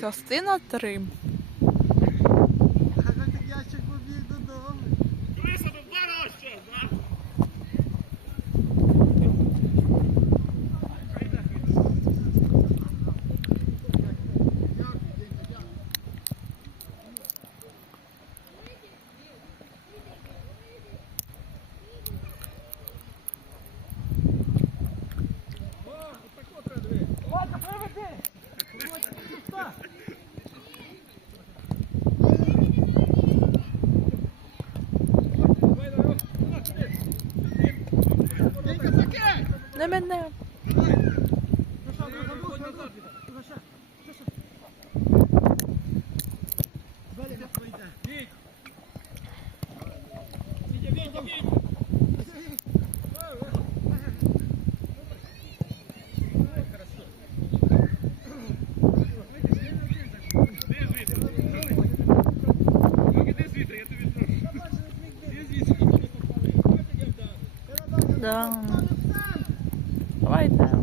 Частина 3. А так ящик побіг додому. Не мене. Да. Давайте.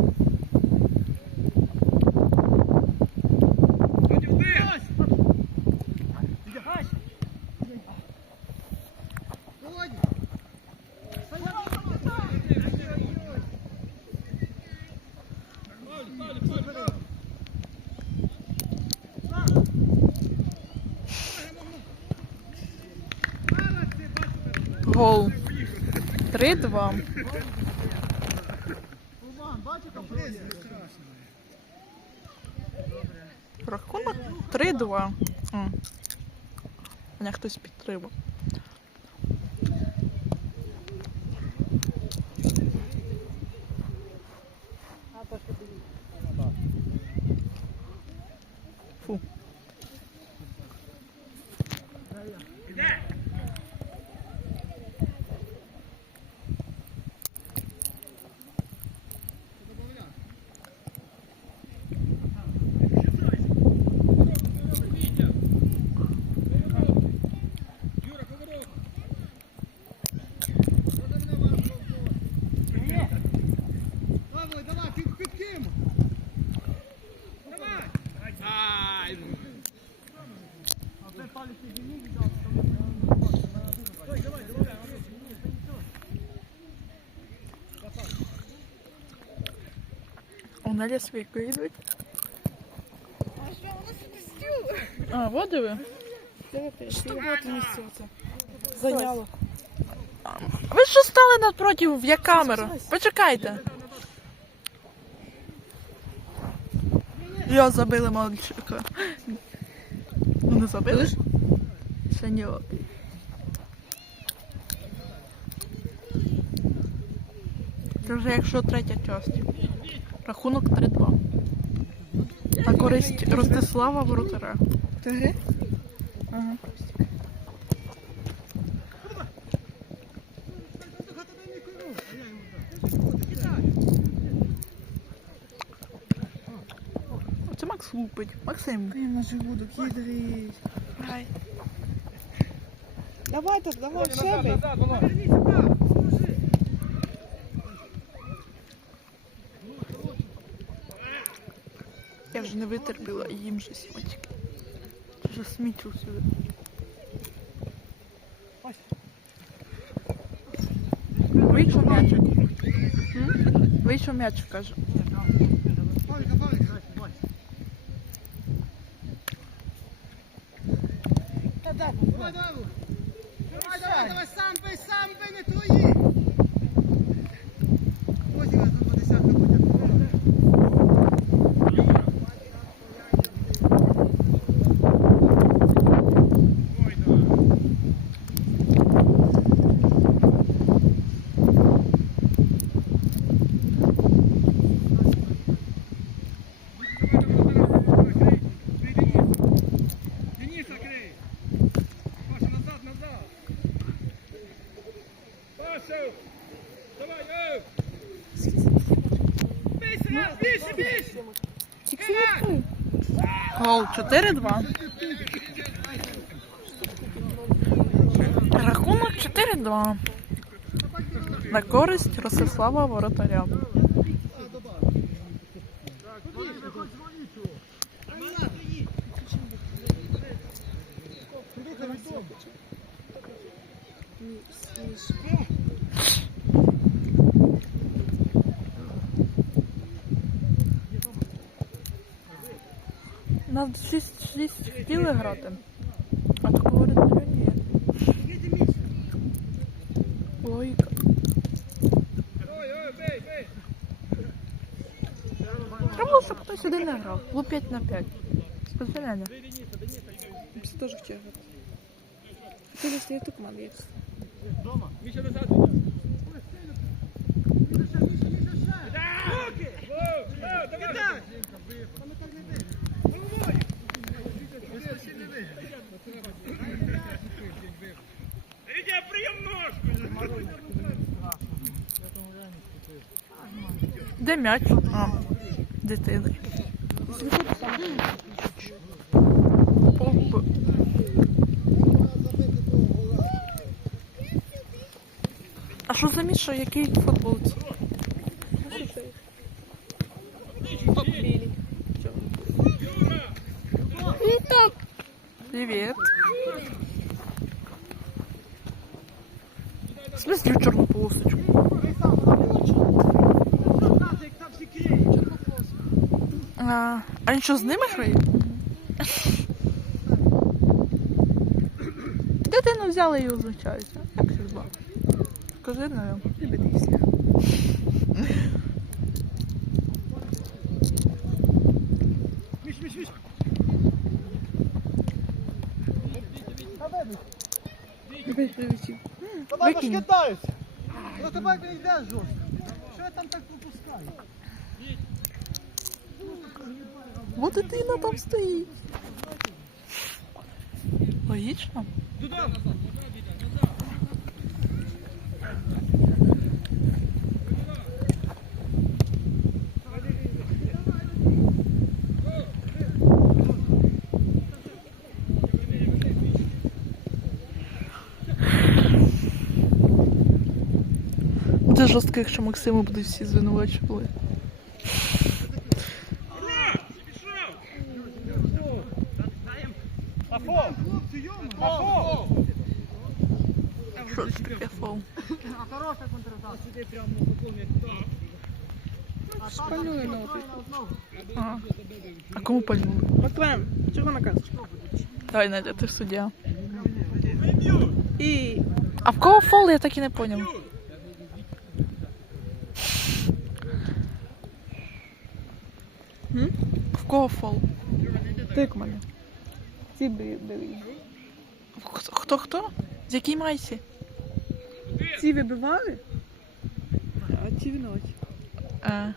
Гол. 3-2. Рахунок 3-2. Мене хтось підтримав. Фу. Давай, давай, під, під ким? Давай! Ай, ну. А це палець підіймі, віддав. Давай, давай, давай. У Нелі свійку йдуть. А вот диви. Що от несеться? Зайняло. Ви що стали напроти в я камеру? Почекайте. Я забили мальчика. Ну не забили ж? Ще ні. Це вже якщо третя частина. Рахунок 3-2. На користь Ростислава Воротаря. Ти Ага. Оце Макс лупить. Максим. Я на буду кидрить. Давай так, давай, шебей. Я вже не витерпіла їм же сімочки. Вже смічу сюди. Вийшов м'ячик. Вийшов м'ячик, Павліка, давай, давай. Давай, давай, сам бий, сам бий, не твої. Ось я тут десятка потягну. 4-2. Рахунок 4-2. На користь Ростислава Воротаря. Сніжки. Нас 6, 6 хотіли грати, а так говорить, що ні. Логіка. Ой, ой, бей, бей. Треба було, щоб хтось один не грав. Було 5 на 5. Спеціально. Всі теж хотіли грати. Хотіли стояти ту команду, як Міша назад іде. Руки! Воу, воу, давай! Іди, прийом ножку! Де м'яч? А, дитини. Оп. А що за Міша, який в футболці? Привіт. В смысле в чорну полосочку? А, а він що з ними грає? Дитину взяли і означається. Як судьба. Скажи ну. Підбитися. Міш, міш, міш. Прилетів. Давай Викинь. розкидаюся. Ну тебе не йде жорстко. Що я там так пропускаю? Бо дитина там стоїть. Логічно. Додому! Це жорстко, якщо Максиму будуть всі звинувачували. Що це таке фол? Хороша контратака. Сюди прямо на футбол, як то. Шпалює ногу. А, а кому пальнули? Матвем, чого наказуєш? Давай, Надя, ти суддя. І А в кого фол, я так і не поняв. М? В кого фол? тик мене. Ці били. Хто хто? З якій майці? Ці вибивали, а ці винуваті. А,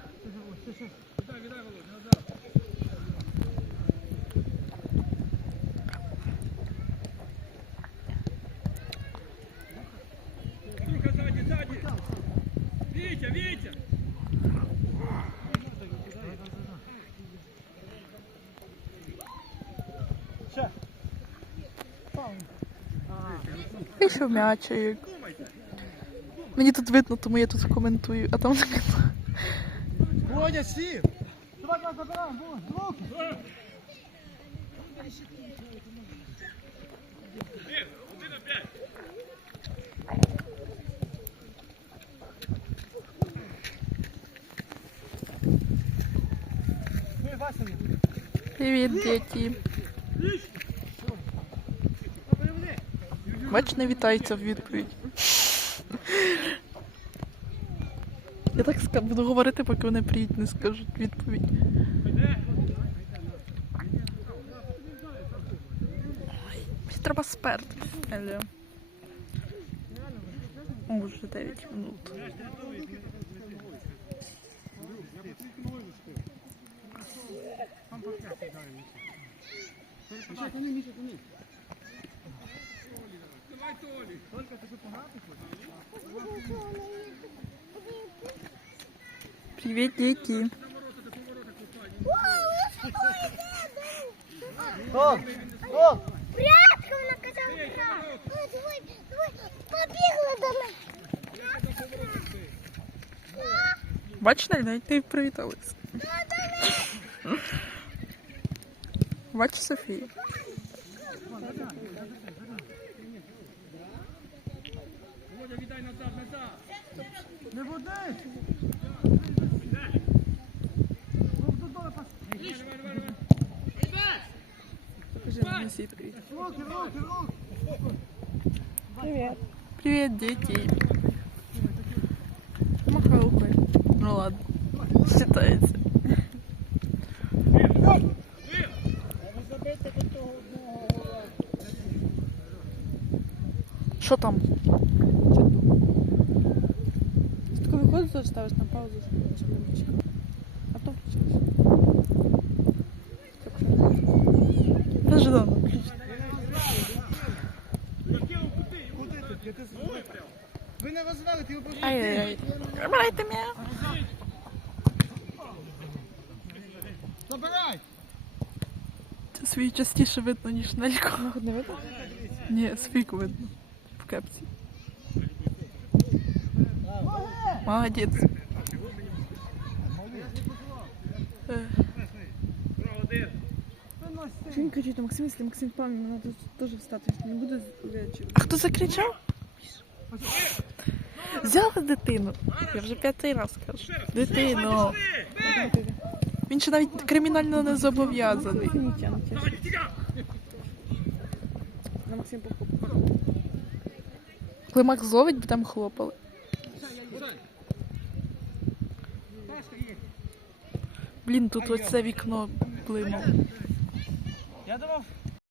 Вийшов м'ячик. Мені тут видно, тому я тут коментую, а там не видно. Сів! Давай, давай, забираємо, руки! Привіт, діти. Бач, не вітається в відповідь. Я так буду говорити, поки вони приїдуть, не скажуть відповідь. Мені треба сперти. О, вже 9 минут. Давай, Толі! Привіт, діти. Гол! Гол! Прятка, вона казала прятка. Ой, давай, давай, побігла до мене. Бач, навіть не привітались. Watch Софія. Не води! Привет. Привет, дети. Махай. Ну ладно, считается. Що там? Ти тако виходиш, то ставиш на паузу, щоб не чекав. А то включилось. Так що, Ожидано. Куди ти? Я ти зробив. Ви не розвели, ти обожіть. Ай-яй-яй. Забирайте мене. Забирай! Це свій частіше видно, ніж Нельку. нахуй не видно? Ні, свійку видно. В кепці. Молодець. Е, Що він? Максим, якщо Максим мені треба теж встати. Не буде лечі. А хто закричав? Взяла дитину. Я вже п'ятий раз кажу. Дитину. Він ще навіть кримінально не зобов'язаний. Максим попу. Коли зовить, бо там хлопали. Блін, тут оце вікно блимало. Я думав,